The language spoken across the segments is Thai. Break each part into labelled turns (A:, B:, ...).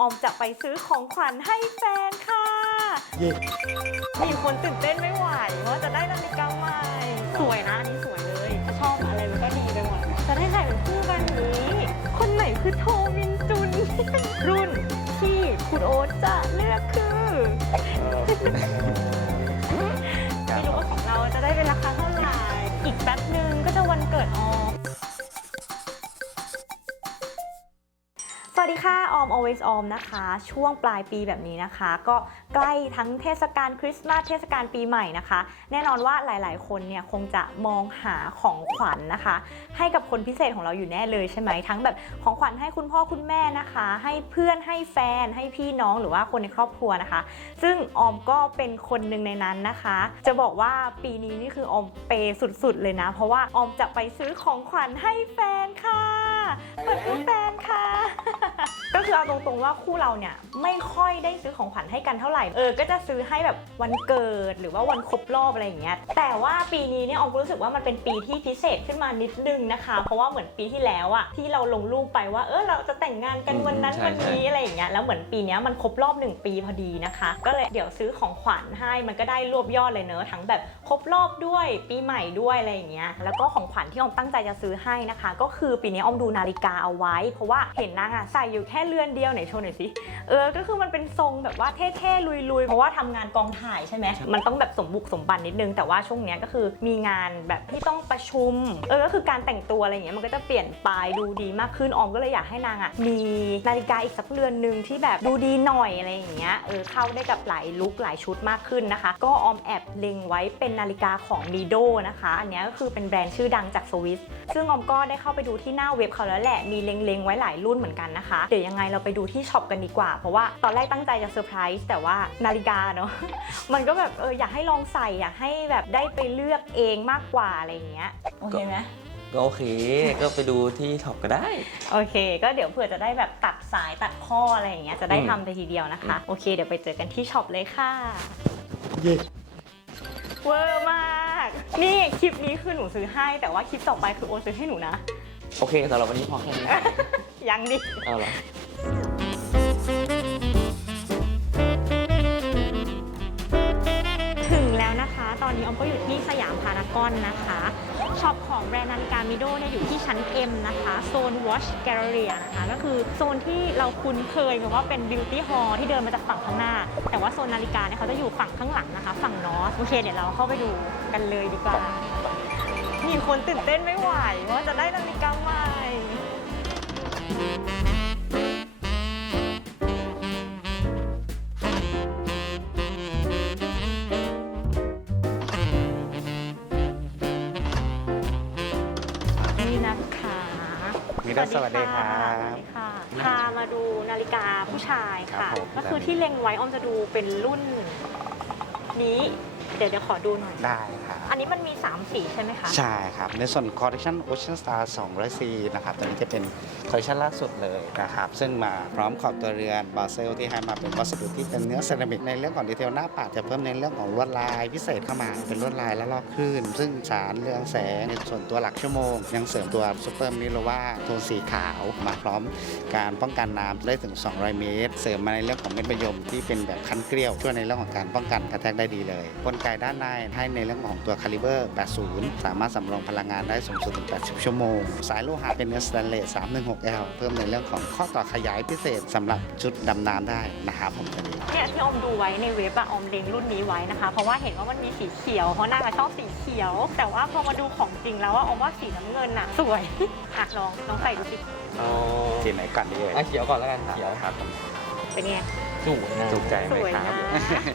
A: ออมจะไปซื้อของขวัญให้แฟนค่ะ
B: เย่
A: มีคนตื่นเต้นไม่ไหวว่าจะได้นาฬิกาใหม่ สวยนะอันนี้สวยเลยถ้าชอบอะไรมันก็ดีไปหมด จะได้ใส่เป็นคู่กันอย่างนี้ คนไหนคือโทมินจุน รุ่นที่คุณโอ๊ตจะเลือกคือไม่รู้ว่าของเราจะได้เป็นราคาเท่าไหร่ อีกแป๊บนึงก็จะวันเกิดออม วัสดีค่ะออม always ออมนะคะ ช่วงปลายปีแบบนี้นะคะ ก็ใกล้ทั้งเทศกาลคริสต์มาสเทศกาลปีใหม่นะคะ แน่นอนว่าหลายๆ คนเนี่ยคงจะมองหาของขวัญนะคะ ให้กับคนพิเศษของเราอยู่แน่เลยใช่ไหมทั้งแบบของขวัญให้คุณพ่อคุณแม่นะคะ ให้เพื่อนให้แฟนให้พี่น้องหรือว่าคนในครอบครัวนะคะ ซึ่งออมก็เป็นคนหนึ่งในนั้นนะคะ จะบอกว่าปีนี้นี่คือออมเปย์สุดๆเลยนะ เพราะว่าออมจะไปซื้อของขวัญให้แฟนค่ะ เปิดให้แฟนค่ะ ก็คือเอาตรงๆว่าคู่เราเนี่ยไม่ค่อยได้ซื้อของขวัญให้กันเท่าไหร่ เออ ก็จะซื้อให้แบบวันเกิดหรือว่าวันครบรอบอะไรอย่างเงี้ย แต่ว่าปีนี้เนี่ยออมก็รู้สึกว่ามันเป็นปีที่พิเศษขึ้นมานิดนึงนะคะ เพราะว่าเหมือนปีที่แล้วอะที่เราลงรูปไปว่า เออเราจะแต่งงานกันวันนั้น
C: อืมใช่
A: วันนี้อะไรอย่างเงี้ย แล้วเหมือนปีเนี้ยมันครบรอบหนึ่งปีพอดีนะคะ ก็เลยเดี๋ยวซื้อของขวัญให้มันก็ได้รวบยอดเลยเนอะทั้งแบบครบรอบด้วยปีใหม่ด้วยอะไรอย่างเงี้ย แล้วก็ของขวัญที่ออมตั้งใจจะซื้อให้นะคะ ก็คือปีนี้ออมดูนาฬิกาเอาไว้ เพราะว่าเห็นนางอะใส่อยู่แค่เรือนเดียวไหนโชว์หน่อยสิเออก็คือมันเป็นทรงแบบว่าเท่ๆลุยๆ เพราะว่าทำงานกองถ่ายใช่ไหมมันต้องแบบสมบุกสมบันนิดนึงแต่ว่าช่วงเนี้ยก็คือมีงานแบบที่ต้องประชุมเออก็คือการแต่งตัวอะไรเงี้ยมันก็จะเปลี่ยนไปดูดีมากขึ้นออมก็เลยอยากให้นางอะมีนาฬิกาอีกสักเรือนหนึ่งที่แบบดูดีหน่อยอะไรอย่างเงี้ยเออเข้าได้กับหลายลุคหลายชุดมากขึ้นนะคะ ก็ออมแอบเล็งไว้เป็นนาฬิกาของ Mido นะคะ อันนี้ก็คือเป็นแบรนด์ชื่อดังจากสวิส ซึ่งออมก็ได้เข้าไปดูที่หน้าเว็บเขาแล้วแหละ มีเล็งๆ ไว้หลายรุ่นเหมือนกันนะคะ เดี๋ยวยังไงเราไปดูที่ช็อปกันดีกว่า เพราะว่าตอนแรกตั้งใจจะเซอร์ไพรส์แต่ว่านาฬิกาเนาะ มันก็แบบเอออยากให้ลองใส่อยากให้แบบได้ไปเลือกเองมากกว่าอะไรอย่างเงี้ย โอเคไหม
C: ก็โอเค ก็ไปดูที่ช็อปก็ได้
A: โอเค ก็เดี๋ยวเผื่อจะได้แบบตัดสายตัดข้ออะไรอย่างเงี้ย จะได้
C: อืม
A: ทำไปทีเดียวนะคะ โอเค เดี๋ยวไปเจอกันที่ช็อปเลยค่ะ
B: เย่
A: เวอร์มาก นี่คลิปนี้คือหนูซื้อให้ แต่ว่าคลิปต่อไปคือโอนซื้อให้หนูนะ
C: โอเคสำหรับวันนี้พอแค่นี้
A: ยังดิ
C: เอาละ
A: ถึงแล้วนะคะ ตอนนี้ออมก็อยู่ที่สยามพารากอนนะคะช็อปของแบรนด์นาฬิกามิโดเนี่ยอยู่ที่ชั้น M นะคะโซน Watch Gallery นะคะก็คือโซนที่เราคุ้นเคยกันว่าเป็น Beauty Hall ที่เดินมาจากฝั่งข้างหน้า แต่ว่าโซนนาฬิกาเนี่ยเขาจะอยู่ฝั่งข้างหลังนะคะ ฝั่งนอส โอเค เดี๋ยวเราเข้าไปดูกันเลยดีกว่า มีคนตื่นเต้นไม่ไหวว่าจะได้นาฬิกาใหม่ นี่นะคะ
B: มีด้สวัสดีครั
A: สวั
B: บ
A: สดีค่ะ พามาดูนาฬิกาผู้ชาย
B: ครั
A: ค่ะ
B: บผม
A: ก็คือที่เล็งไว้ออมจะดูเป็นรุ่นนี้ เดี๋ยวเดี๋ยวขอดูหน่อย
B: ได้ครับ
A: อันนี้มันมี 3 สีใช่ไหมคะ
B: ใช่ครับ ในส่วน Collection Ocean Star 200C นะครับตัวนี้จะเป็นคอลเลคชันล่าสุดเลยนะครับ ซึ่งมาพร้อมขอบตัวเรือนบาเซลที่ให้มาเป็นวัสดุที่เป็นเนื้อเซรามิกในเรื่องของดีเทลหน้าปัดจะเพิ่มในเรื่องของลวดลายพิเศษเข้ามาเป็นลวดลายและลอกคลื่น ซึ่งสารเรืองแสงในส่วนตัวหลักชั่วโมง ยังเสริมตัวซูเปอร์มิโลว่าโทนสีขาวมาพร้อมการป้องกันน้ำได้ถึง 200 เมตร เสริมมาในเรื่องของเม็ดมะยมที่เป็นแบบคั้นเกลียวช่วยในเรื่องของการป้องกันกระแทกได้ดีเลยกลไกด้านในให้ในเรื่องของตัวคาลิเบอร์ 80 สามารถสำรองพลังงานได้สูงสุดถึง 80 ชั่วโมง สายโลหะเป็นเนื้อสแตนเลส 316L เพิ่มในเรื่องของข้อต่อขยายพิเศษสำหรับชุดดำน้ำได้นะครับผมตัวนี้
A: เนี่ยที่ออมดูไว้ในเว็บอะออมเล็งรุ่นนี้ไว้นะคะ เพราะว่าเห็นว่ามันมีสีเขียวเพราะนางอะชอบสีเขียว แต่ว่าพอมาดูของจริงแล้วอะออมว่าสีน้ำเงินอะสวยอะลองลองใส่ดูสิ
C: เอา
B: สีไหนก่อนดีเลย
C: อะเขียวก่อนแล้วกันเขียว
B: ครับ
A: เป็นไง
C: สวยนะ
B: ถูกใจ
A: สวยนะ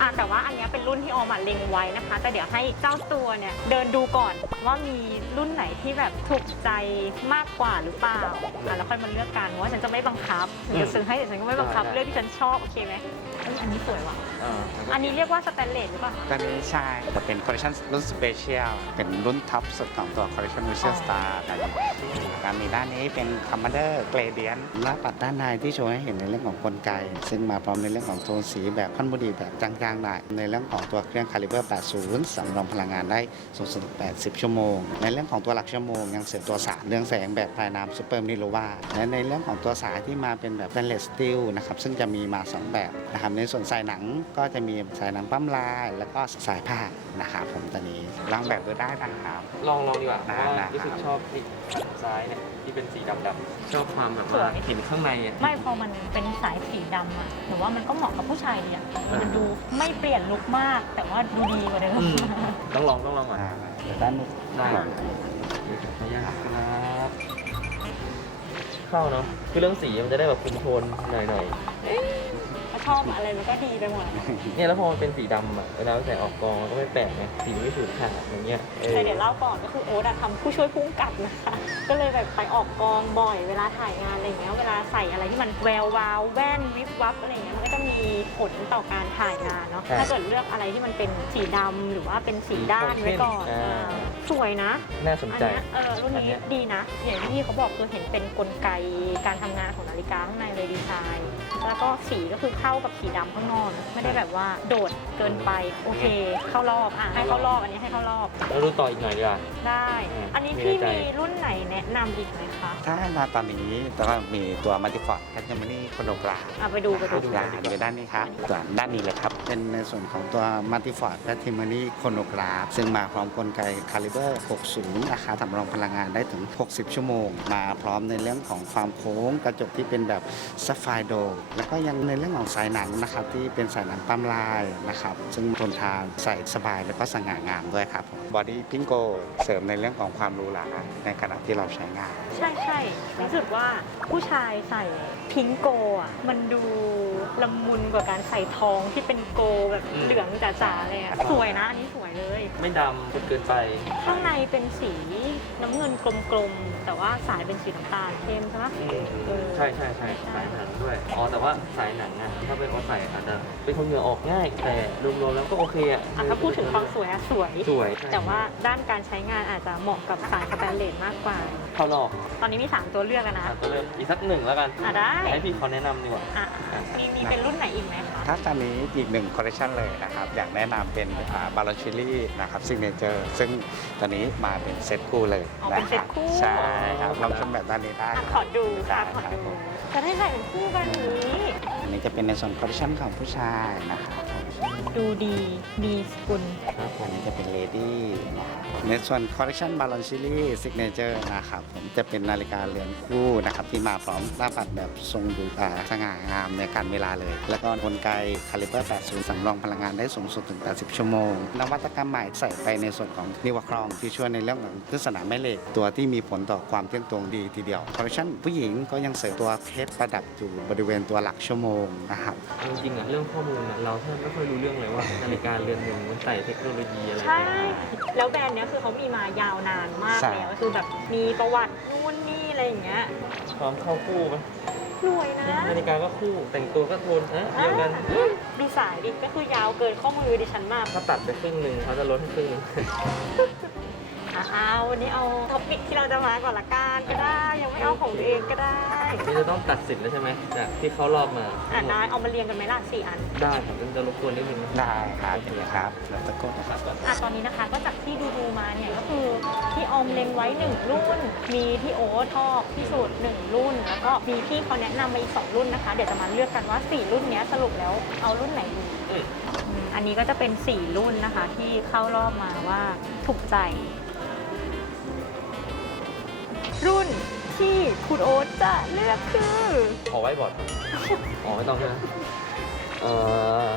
A: อะแต่ว่าอันเนี้ยเป็นรุ่นที่ออมอะเล็งไว้นะคะ แต่เดี๋ยวให้เจ้าตัวเนี่ยเดินดูก่อนว่ามีรุ่นไหนที่แบบถูกใจมากกว่าหรือเปล่าอะแล้วค่อยมาเลือกกันว่าฉันจะไม่บังคับฉันจะซื้อให้แต่ฉันก็ไม่บังคับเลือกที่ฉันชอบโอเคไหมเอ้ยอันนี้สวยว่ะ
C: อ่า
A: อันนี้เรียกว่าสแตนเลสหรือเปล่า
B: ตัวนี้ใช่จะเป็นคอลเลคชันรุ่นสเปเชียล เป็นรุ่นท็อปสุดของตัวคอลเลคชันวิเชียลสตาร์การมีด้านนี้เป็นคอมมานเดอร์เกรเดียนหน้าปัดด้านในที่โชว์ให้เห็นในเรื่องของกลไก ซึ่งมาพร้อมในเรื่องรื่องของโทนสีแบบขั้นบดีแบบจางๆหน่อยในเรื่องของตัวเครื่องคาลิเบอร์ 80 สำรองพลังงานได้สูงสุดถึง80 ชั่วโมง ในเรื่องของตัวหลักชั่วโมง ยังเสริมตัวสารเรื่องแสงแบบพลายน้ำซูเปอร์มิโลวาและในเรื่องของตัวสายที่มาเป็นแบบส t ตนเลสสตีลนะครับซึ่งจะมีมา 2 แบบนะครับในส่วนสายหนังก็จะมีสายหนังปั๊มลาย แล้วก็สายผ้านะครับผมตอนนี้ลองแบบดูได้นะครับ
C: ลองลองดีกว่าเพ
B: ได้
C: ราะว่า
B: ได้
C: รู้สึกชอบที่ฝั่งซ้ายเนี่ย ที่เป็นสีดำๆชอบความแบบ
A: สว
C: ว่ายเห็นข้างในอะ
A: ไม่พอมันเป็นสายสีดำอะหนูว่ามันก็เหมาะกับผู้ชายดีอะมันดูไม่เปลี่ยนลุคมาก แต่ว่าดูดีกว่าเดิม
C: อืมต้องลองต้องลองก่อน
B: อ่าเดี๋ยวด้านนี้
C: ได้
B: ครับ
C: ขออนุญาตครับ เข้าเนาะคือเรื่องสีมันจะได้แบบคุมโทนหน่อย
A: ถ้าชอบอะไรมันก็ดีไปหมด
C: ๆเนี่ยแล้วพอมันเป็นสีดำอะเวลาใส่ออกกองก็ไม่แปลกไงสีมันไม่สูดขาดอย่างเงี้ยเออ
A: แต่เดี๋ยวเล่าก่อนก็คือโอ๊ตอะทำผู้ช่วยพุ่งกับนะคะ ก็เลยแบบไปออกกองบ่อยเวลาถ่ายงานอะไรอย่างเงี้ยเวลาใส่อะไรที่มันแวววาวแว่นวิบวับอะไรอย่างเงี้ยมันก็จะมีผลต่อการถ่ายงานเนาะถ้าเกิดเลือกอะไรที่มันเป็นสีดำหรือว่าเป็นสีด้านไว้ก่อนเออสวยนะ
C: น่าสน
A: อัน
C: ใจ
A: เนี้ยเออรุ่น
C: อันเนี้
A: นี้
C: ย
A: ดีนะอย่างที่พี่เขาบอกคือเห็นเป็นกลไกการทำงานของนาฬิกาข้างในเลยดีไซน์ แล้วก็สีก็คือเข้ากับสีดำข้างนอกนะไม่ได้แบบว่าโดดเกินไปโอเค เข้ารอบอะให้เข้ารอบอันนี้ให้เข้ารอบ
C: แล้วดูต่ออีกหน่อยดีกว่า
A: ได้
C: อืม
A: อันนี้
C: มี
A: พี่
C: ในใจ
A: มีรุ่นไหนแนะนำอีกไหมคะ
B: ถ้ามาตอนนี้แล้วก็มีตัวมัลติฟอร์ดแคทเทอร์มานี่โคโนกรา
A: อะไปดูไปดู
B: ดูด้านดูด้านนี้ครับส่วนด้านนี้เลยครับ เป็นในส่วนของตัวมัลติฟอร์ดแคทเทอร์มานี่โคโนกราซึ่งมาพร้อมกลไกคาลิเบอร์ 60ราคาสำรองพลังงานได้ถึง 60 ชั่วโมง มาพร้อมในเรื่องของความโค้งกระจกที่เป็นแบบซัฟไฟโด แล้วก็ยังในเรื่องของสายหนังนะครับที่เป็นสายหนังปั๊มลายนะครับ ซึ่งทนทานใส่สบายแล้วก็สง่างามด้วยครับบอดี้พิงโกเสริมในเรื่องของความหรูหราในขณะที่เราใช้งาน
A: ใช่ใช่รู้สึกว่าผู้ชายใส่พิงโกอะมันดูละมุนกว่าการใส่ทองที่เป็นโกแบบ
C: อืม
A: เหลืองจ๋าๆเลยอะสวยนะอันนี้สวยเลย
C: ไม่ดำจนเกินไป
A: ข้างในเป็นสีน้ำเงินกลมๆ แต่ว่าสายเป็นสีน้ำตาลเข้มใช่ไหมเออ
C: ใช่ใช่ใช่สายหนังด้วย อ๋อ แต่ว่าสายหนังอะถ้าเป็นโอตใส่อาจจะเป็นคนเหงื่อออกง่าย แต่รวมๆแล้วก็โอเคอะ
A: อะถ้าพูดถึงความสวยอะสวย
C: สวย
A: แต่ว่าด้านการใช้งานอาจจะเหมาะกับสายสแตนเลสมากกว่า
C: เข้ารอบ
A: ตอนนี้มี 3 ตัวเลือกอะนะ
C: อะก็เริ่มอีกสักหนึ่งแล้วกัน
A: อะได้
C: ให้พี่เขาแนะนำดีกว่า
A: อะ มีมีเป็นรุ่นไหนอีกไหมคะ
B: ถ้าตอนนี้อีกหนึ่งคอลเลคชันเลยนะครับ อยากแนะนำเป็นบาลอนชิลี่นะครับซิงเนเจอร์ซึ่งตอนนี้มาเป็นเซตคู่เลย
A: อ๋อเป็น
B: นะ
A: เซ็
B: ค
A: ต
B: รับ
A: คู่
B: ใช่ครับลองชมแบบด้านนี้ได้
A: อะขอดูค่ะขอดู
B: ผม
A: จะได้ถ่ายเป็นคู่กันอย่างนี้
B: อันนี้จะเป็นในส่วนคอลเลคชันของผู้ชายนะครับ
A: ดูดีมีสกุล
C: ครับผ
B: อั
C: ม
B: นนี้จะเป็นเลดี้นะครับในส่วนคอลเลคชันบาลอนชิลี่ซิกเนเจอร์นะครับผมจะเป็นนาฬิกาเรือนคู่นะครับที่มาพร้อมหน้าปัดแบบทรงดูอ่าสง่างามในการเวลาเลย แล้วก็กลไกคาลิเบอร์ 80 สำรองพลังงานได้สูงสุดถึง 80 ชั่วโมง นวัตกรรมใหม่ใส่ไปในส่วนของนิวครอง ที่ช่วยในเรื่องของลักษณะแม่เหล็กตัวที่มีผลต่อความเที่ยงตรงดีทีเดียวคอลเลคชันผู้หญิงก็ยังเสริมตัวเพชรประดับอยู่บริเวณตัวหลักชั่วโมงนะครับ
C: จริงๆอะเรื่องข้อมูลอะเราแทบไม่ค่อยรู้เรื่องเลยว่านาฬิกาเรือนหนึ่งมันใส่เทคโนโลยีอะไร
A: ใช่
C: ไป
A: แล้วแบรนด์เนี้ยคือเขามีมายาวนานมาก
B: ใช่
A: แล้วคือแบบมีประวัตินู่นนี่อะไรอย่างเงี้ย
C: พร้อมเข้าคู่ไหม
A: รวยนะ
C: นาฬิกาก็คู่ แต่งตัวก็โทนเอ๊ะเดียวกัน
A: อะดูสายดิก็คือยาวเกินข้อมือดิฉันมาก
C: ถ้าตัดไปครึ่งหนึ่งเขาจะลดให้ครึ่งหนึ่ง
A: อะเอาวันนี้เอาท็อปิกที่เราจะมาก่อนละกันก็ได้ ยังไม่เอาของตัวเองก็ได้
C: นี่จะต้องตัดสินแล้วใช่ไหมจากที่เขารอบมา
A: อะได้เอามาเรียงกันไหมล่ะสี่อัน
C: ได้ครับมันจะรบกวนนิดนึงนะ
B: ได้ครับนี่ครับแล้วตะโกนนะครับ
A: อะตอนนี้นะคะก็จากที่ดูดูๆมาเนี่ยก็คือที่ออมเล็งไว้หนึ่งรุ่น มีที่โอ๊ตชอบที่สุดหนึ่งรุ่น แล้วก็มีพี่เขาแนะนำมาอีกสองรุ่นนะคะ เดี๋ยวจะมาเลือกกันว่าสี่รุ่นเนี้ยสรุปแล้วเอารุ่นไหนดี
C: อืม
A: อืมอันนี้ก็จะเป็น 4 รุ่นนะคะ ที่เข้ารอบมาว่าถูกใจ รุ่นที่คุณโอ๊ตจะเลือกคือ
C: ขอไว้บอร์ดครับอ๋อไม่ต้องใช่ไหมเอ่อ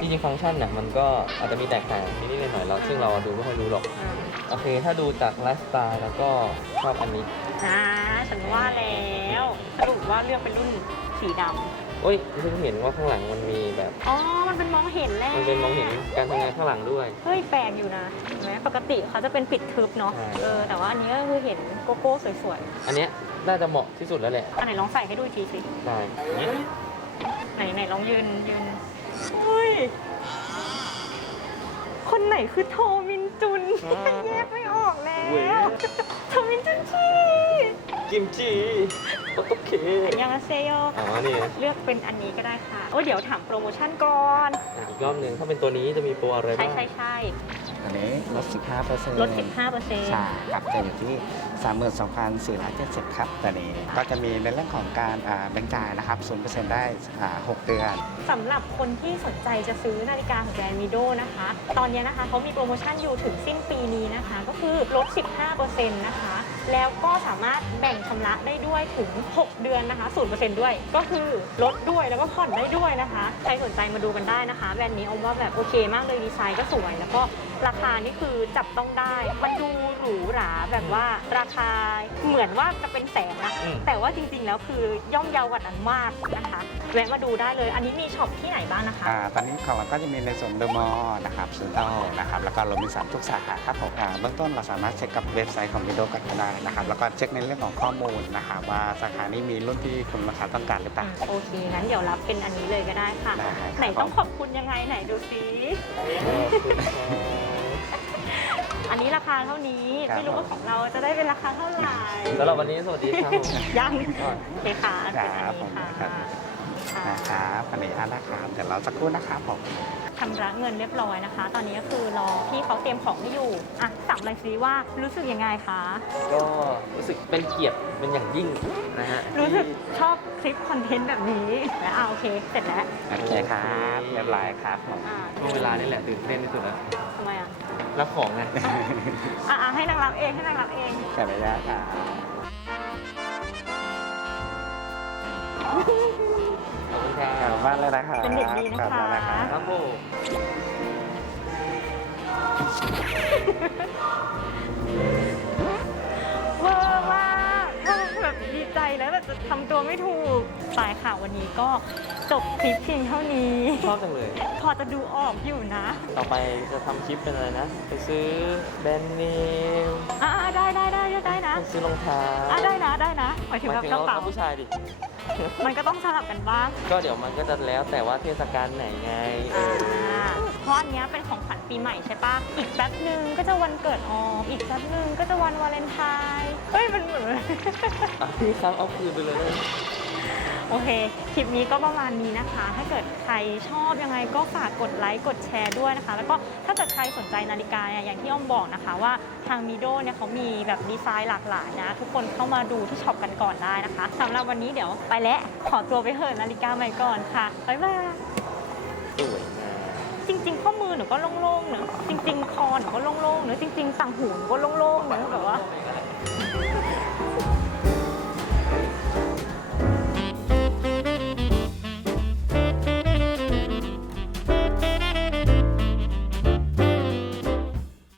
C: จริงๆฟังก์ชันเนี่ยมันก็อาจจะมีแตกต่างนิดๆหน่อยๆเราซึ่งเราดูไม่ค่อยรู้หรอก โอเค ถ้าดูจากไลฟ์สไตล์แล้วก็ชอบอันนี้
A: อ่าฉันว่าแล้วสรุปว่าเลือกเป็นรุ่นสีดำ
C: โอ้ยเพิ่งเห็นว่าข้างหลังมันมีแบบ
A: อ๋อ มันเป็นมองเห็นแล้ว
C: มันเป็นมองเห็นการทำงานข้างหลังด้วย
A: เฮ้ยแปลกอยู่นะเห็นไหมปกติเขาจะเป็นปิดทึบเนาะ
C: ใช่
A: เออ แต่ว่าอันนี้ก็คือเห็นโกโก้สวย
C: อันเนี้ยน่าจะเหมาะที่สุดแล้วแหละ
A: ๆ อันไหนลองใส่ให้ดูอีกทีสิ
C: ได้อย่างเงี้ย
A: ไหนไหนลองยืนยืนเฮ้ย คนไหนคือโทมินจุน แยกไม่ออกแล้ว โทมินจุนชี
C: กิมจิโอโตเค
A: ยังอาเซโย
C: อ๋อนี่
A: เลือกเป็นอันนี้ก็ได้ค่ะ โอ้เดี๋ยวถามโปรโมชั่นก่อน
C: อะอีกรอบหนึ่งถ้าเป็นตัวนี้จะมีโปรอะไร
A: ใช่
C: บ้าง
A: ใช่ใช่
B: อันนี้ลด 15เปอร์เซ็นต์
A: ลด 15เปอร์เซ็นต์
B: ใช่ครับจะอยู่ที่ 32,470ครับตอนนี้ ก็จะมีในเรื่องของการอ่าแบ่งจ่ายนะครับ0%ได้อ่า6เดือน
A: สำหรับคนที่สนใจจะซื้อนาฬิกาของแบรนด์มิโดนะคะ ตอนนี้นะคะเขามีโปรโมชั่นอยู่ถึงสิ้นปีนี้นะคะ ก็คือลด 15%นะคะ แล้วก็สามารถแบ่งชำระได้ด้วยถึง6 เดือนนะคะ 0%ด้วย ก็คือลดด้วยแล้วก็ผ่อนได้ด้วยนะคะ ใครสนใจมาดูกันได้นะคะ แบรนด์นี้อมว่าแบบโอเคมากเลยดีไซน์ก็สวย แล้วก็ราคานี่คือจับต้องได้ มันดูหรูหราแบบว่าราคาเหมือนว่าจะเป็นแสนนะ
C: อืม
A: แต่ว่าจริงๆแล้วคือย่อมเยาวกว่านั้นมากนะคะ แวะมาดูได้เลย อันนี้มีช็อปที่ไหนบ้างนะคะ
B: อ่าตอนนี้ของเราก็จะมีในส่วนเดอะมอลล์นะครับซูเตอร์นะครับ แล้วก็โรบินสันทุกสาขาครับผมอ่าเบื้องต้นเราสามารถเช็คกับเว็บไซต์ของวิดโอกันก็ได้นะครับ แล้วก็เช็คในเรื่องของข้อมูลนะครับว่าสาขานี้มีรุ่นที่คุณลูกค้าต้องการหรือเปล่า
A: โอเคงั้นเดี๋ยวรับเป็นอันนี้เลยก็ได้ค่ะ
B: ได้ครับ
A: ไหนต้องขอบคุณยังไงไหนดูซิ
C: ขอบคุณครับ
A: อันนี้ราคาเท่านี้
B: ครับ
A: ไม่รู้ว่าของเราจะได้เป็นราคาเท่าไหร่
C: สำหรับวันนี้สวัสดีครับผม
A: ยัง
C: อ่า
A: โอเคค่ะเป็นอัน
B: ครับ
A: นี้ค่ะ
B: ผม ครับ
A: ค่ะ
B: นะครับอันนี้อันนะครับเดี๋ยวเราสักครู่นะครับผม
A: ชำระเงินเรียบร้อยนะคะ ตอนนี้ก็คือรอพี่เขาเตรียมของให้อยู่อะสั่งเลยซิว่ารู้สึกยังไงคะ
C: ก็รู้สึกเป็นเกียรติเป็นอย่างยิ่งนะฮะ
A: รู้สึก
C: ที่
A: ชอบคลิปคอนเทนต์แบบนี้แล้วอะโอเค เสร็จแล้ว
B: โอเคครับเรียบร้อยครับผม
A: อ่า
C: ช่วงเวลานี่แหละตื่นเต้นที่สุดแล้ว
A: ทำไมอะ
C: รับของไง
A: อะอะให้นางรับเองให้นางรับเอง
B: ขออนุญาตครับ
C: ขอบคุณครั
B: กลั
C: บบ
B: บ้านเลยนะครับ
A: เป็นเด็กดีนะคะ
B: กลับบ้านเลยครับ
C: ครับผม
A: เวอร์มากแบบดีใจแล้วแบบจะทำตัวไม่ถูกสายข่าววันนี้ก็จบคลิปเพียงเท่านี้
C: ชอบจังเลย
A: พอจะดูออกอยู่นะ
C: ต่อไปจะทำคลิปเป็นอะไรนะ ไปซื้อแบรนด์เนม
A: อ่าได้ได้ได้ได้นะ
C: ไปซื้อรองเท้า
A: อ่าได้นะได้นะหมายถึง
C: ห
A: แบ
C: มาย
A: บ
C: ถึง
A: กระ
C: เรา
A: เป๋า
C: ผู้ชายดิ
A: มันก็ต้องสลับกันบ้าง
C: ก็เดี๋ยวมันก็จะแล้วแต่ว่าเทศกาลไหนไงเอ
A: อ่า
C: อ
A: เพราะอันเนี้ยเป็นของขวัญปีใหม่ใช่ปะอีกแป๊บหนึ่งก็จะวันเกิดออมอีกแป๊บหนึ่งก็จะวันวาเลนไทน์เฮ้ยมันเหมือน
C: อะพี่ครับเอาคืนไปเลย
A: โอเค คลิปนี้ก็ประมาณนี้นะคะ ถ้าเกิดใครชอบยังไงก็ฝากกดไลค์กดแชร์ด้วยนะคะ แล้วก็ถ้าเกิดใครสนใจนาฬิกาเนี่ยอย่างที่อ้อมบอกนะคะว่าทางมิโดเนี่ยเขามีแบบดีไซน์หลากหลายนะ ทุกคนเข้ามาดูที่ช็อปกันก่อนได้นะคะสำหรับวันนี้เดี๋ยวไปแล้วขอตัวไปเหอะนาฬิกาใหม่ก่อนค่ะบ๊ายบาย
C: สวยงาม
A: จริงๆข้อมือหนูก็โล่งๆเนอะจริง ๆคอหนูก็โล่งๆเนอะจริงๆต่างหูหนูก็โล่งๆเนอะ